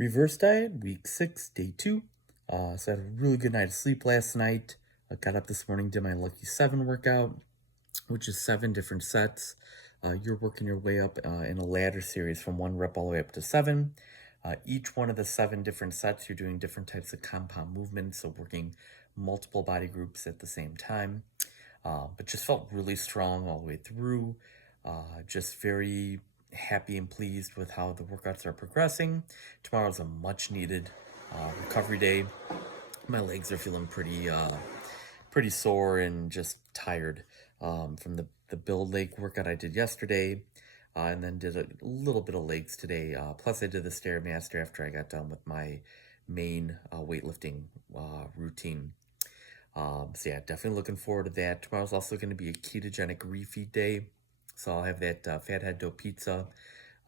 Reverse diet, week 6, day 2. So I had a really good night of sleep last night. I got up this morning, did my Lucky 7 workout, which is 7 different sets. You're working your way up in a ladder series from 1 rep all the way up to 7. Each one of the 7 different sets, you're doing different types of compound movements, so working multiple body groups at the same time. But just felt really strong all the way through. Just very happy and pleased with how the workouts are progressing. Tomorrow's a much needed recovery day. My legs are feeling pretty sore and just tired from the build leg workout I did yesterday. And then did a little bit of legs today. Plus, I did the Stairmaster after I got done with my main weightlifting routine. So yeah, definitely looking forward to that. Tomorrow's also going to be a ketogenic refeed day. So I'll have that fathead dough pizza.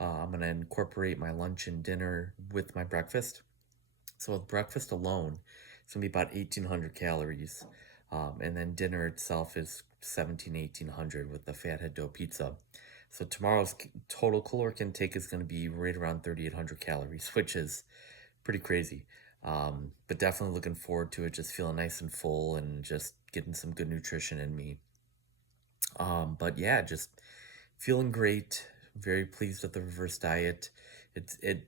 I'm going to incorporate my lunch and dinner with my breakfast. So with breakfast alone, it's going to be about 1,800 calories. And then dinner itself is 1,800 with the fathead dough pizza. So tomorrow's total caloric intake is going to be right around 3,800 calories, which is pretty crazy. But definitely looking forward to it, just feeling nice and full and just getting some good nutrition in me. But yeah, just feeling great, very pleased with the reverse diet. It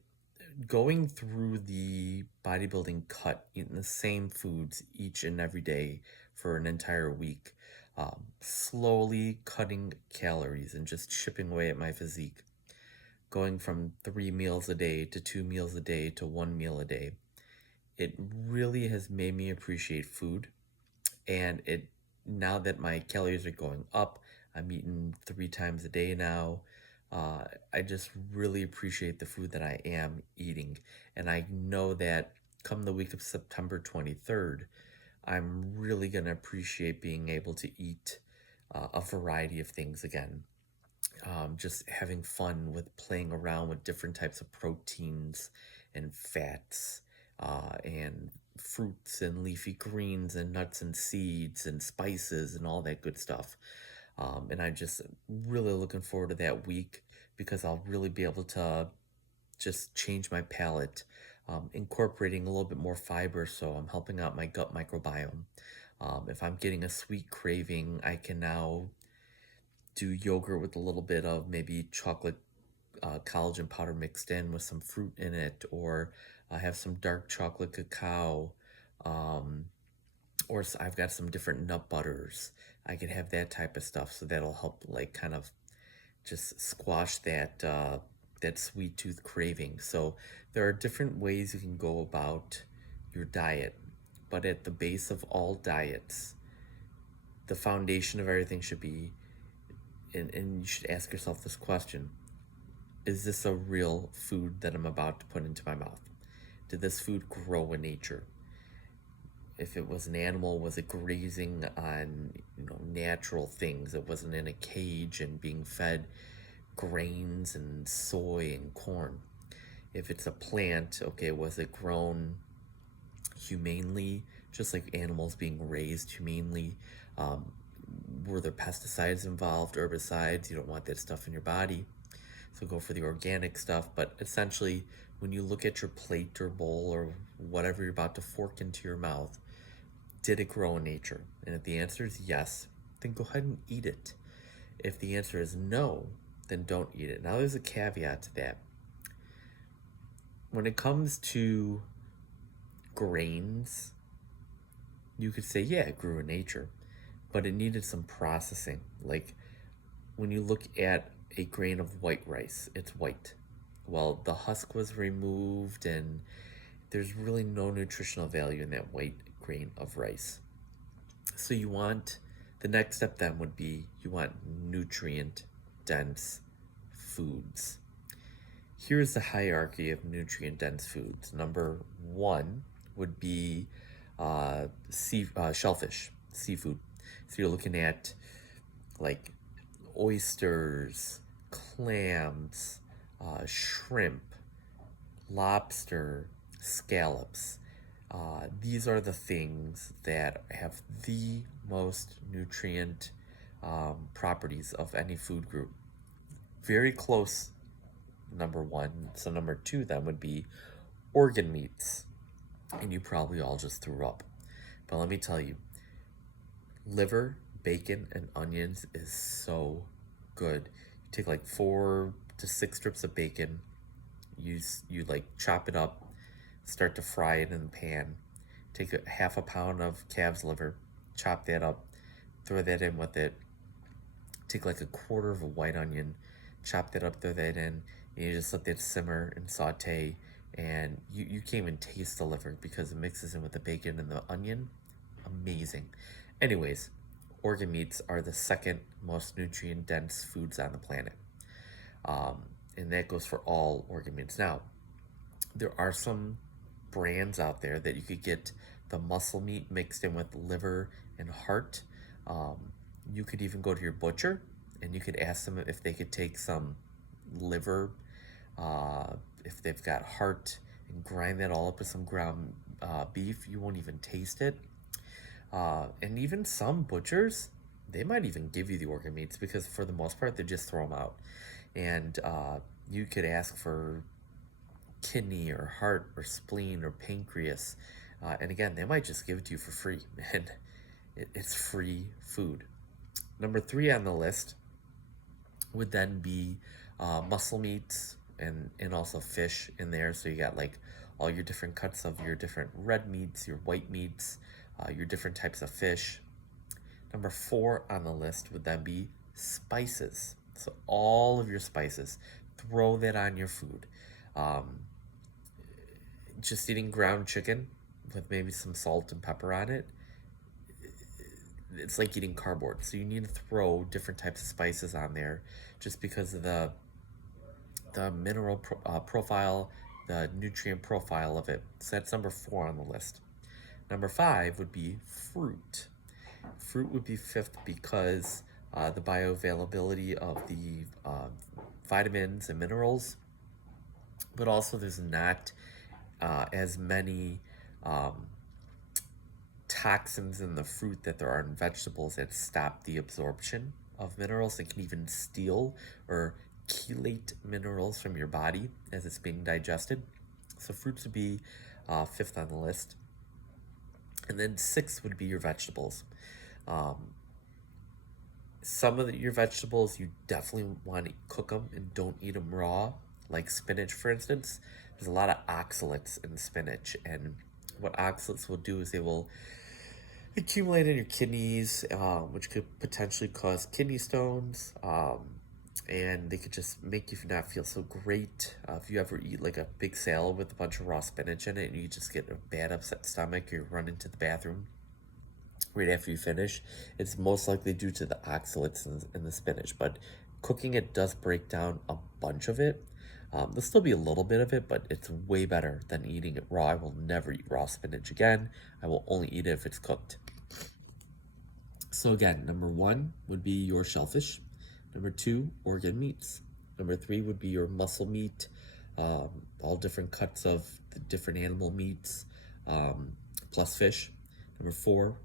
going through the bodybuilding cut, eating the same foods each and every day for an entire week, slowly cutting calories and just chipping away at my physique, going from 3 meals a day to 2 meals a day to 1 meal a day. It really has made me appreciate food, and it now that my calories are going up, I'm eating 3 times a day now. I just really appreciate the food that I am eating, and I know that come the week of September 23rd, I'm really going to appreciate being able to eat a variety of things again. Just having fun with playing around with different types of proteins and fats and fruits and leafy greens and nuts and seeds and spices and all that good stuff. And I'm just really looking forward to that week because I'll really be able to just change my palate, incorporating a little bit more fiber, so I'm helping out my gut microbiome. If I'm getting a sweet craving, I can now do yogurt with a little bit of maybe chocolate collagen powder mixed in with some fruit in it, or I have some dark chocolate cacao, um, or I've got some different nut butters. I could have that type of stuff, so that'll help like kind of just squash that sweet tooth craving. So there are different ways you can go about your diet, but at the base of all diets, the foundation of everything should be, and you should ask yourself this question: is this a real food that I'm about to put into my mouth? Did this food grow in nature? If it was an animal, was it grazing on natural things? It wasn't in a cage and being fed grains and soy and corn. If it's a plant, okay, was it grown humanely, just like animals being raised humanely? Were there pesticides involved, herbicides? You don't want that stuff in your body, so go for the organic stuff. But essentially, when you look at your plate or bowl or whatever you're about to fork into your mouth, did it grow in nature? And if the answer is yes, then go ahead and eat it. If the answer is no, then don't eat it. Now there's a caveat to that. When it comes to grains, you could say, yeah, it grew in nature, but it needed some processing. Like when you look at a grain of white rice, it's white. Well, the husk was removed, and there's really no nutritional value in that white grain of rice. So you want, the next step then would be, you want nutrient dense foods. Here's the hierarchy of nutrient dense foods. Number 1 would be shellfish, seafood. So you're looking at like oysters, clams, shrimp, lobster, scallops. These are the things that have the most nutrient properties of any food group. Very close, number 1. So number 2 then would be organ meats. And you probably all just threw up. But let me tell you, liver, bacon, and onions is so good. You take like 4 to 6 strips of bacon, you like chop it up, start to fry it in the pan. Take a half a pound of calf's liver, chop that up, throw that in with it. Take like a quarter of a white onion, chop that up, throw that in, and you just let that simmer and saute. And you can't even taste the liver because it mixes in with the bacon and the onion. Amazing. Anyways, organ meats are the second most nutrient dense foods on the planet. And that goes for all organ meats. Now, there are some brands out there that you could get the muscle meat mixed in with liver and heart. You could even go to your butcher and you could ask them if they could take some liver, if they've got heart, and grind that all up with some ground beef. You won't even taste it. And even some butchers, they might even give you the organ meats because for the most part, they just throw them out. And you could ask for kidney or heart or spleen or pancreas. And again, they might just give it to you for free. And it's free food. Number 3 on the list would then be muscle meats and also fish in there. So you got like all your different cuts of your different red meats, your white meats, your different types of fish. Number 4 on the list would then be spices. So all of your spices, throw that on your food. Just eating ground chicken with maybe some salt and pepper on it, it's like eating cardboard. So you need to throw different types of spices on there just because of the mineral profile, the nutrient profile of it. So that's number 4 on the list. Number 5 would be fruit. Fruit would be 5th because the bioavailability of the vitamins and minerals, but also there's not as many toxins in the fruit that there are in vegetables that stop the absorption of minerals and can even steal or chelate minerals from your body as it's being digested. So fruits would be 5th on the list. And then 6th would be your vegetables. Some of your vegetables, you definitely want to cook them and don't eat them raw, like spinach, for instance. There's a lot of oxalates in spinach, and what oxalates will do is they will accumulate in your kidneys, which could potentially cause kidney stones, and they could just make you not feel so great. If you ever eat like a big salad with a bunch of raw spinach in it and you just get a bad upset stomach, you run into the bathroom right after you finish, it's most likely due to the oxalates in the spinach. But cooking it does break down a bunch of it. There'll still be a little bit of it, but it's way better than eating it raw. I will never eat raw spinach again. I will only eat it if it's cooked. So again, number 1 would be your shellfish. Number 2, organ meats. Number 3 would be your muscle meat, all different cuts of the different animal meats, plus fish. Number 4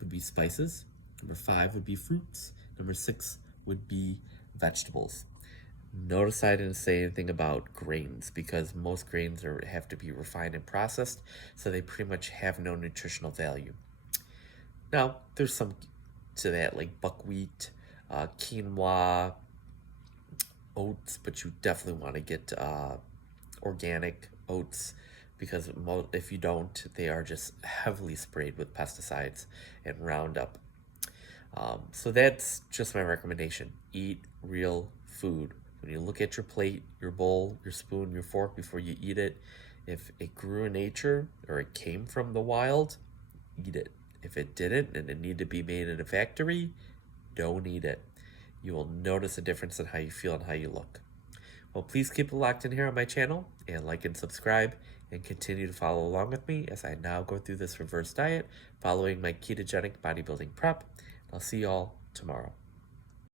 would be spices. Number 5 would be fruits. Number 6 would be vegetables. Notice I didn't say anything about grains because most grains have to be refined and processed, so they pretty much have no nutritional value. Now, there's some to that, like buckwheat, quinoa, oats, but you definitely want to get organic oats because if you don't, they are just heavily sprayed with pesticides and Roundup. So that's just my recommendation. Eat real food. When you look at your plate, your bowl, your spoon, your fork before you eat it, if it grew in nature or it came from the wild, eat it. If it didn't and it needed to be made in a factory, don't eat it. You will notice a difference in how you feel and how you look. Well, please keep it locked in here on my channel and like and subscribe and continue to follow along with me as I now go through this reverse diet following my ketogenic bodybuilding prep. I'll see you all tomorrow.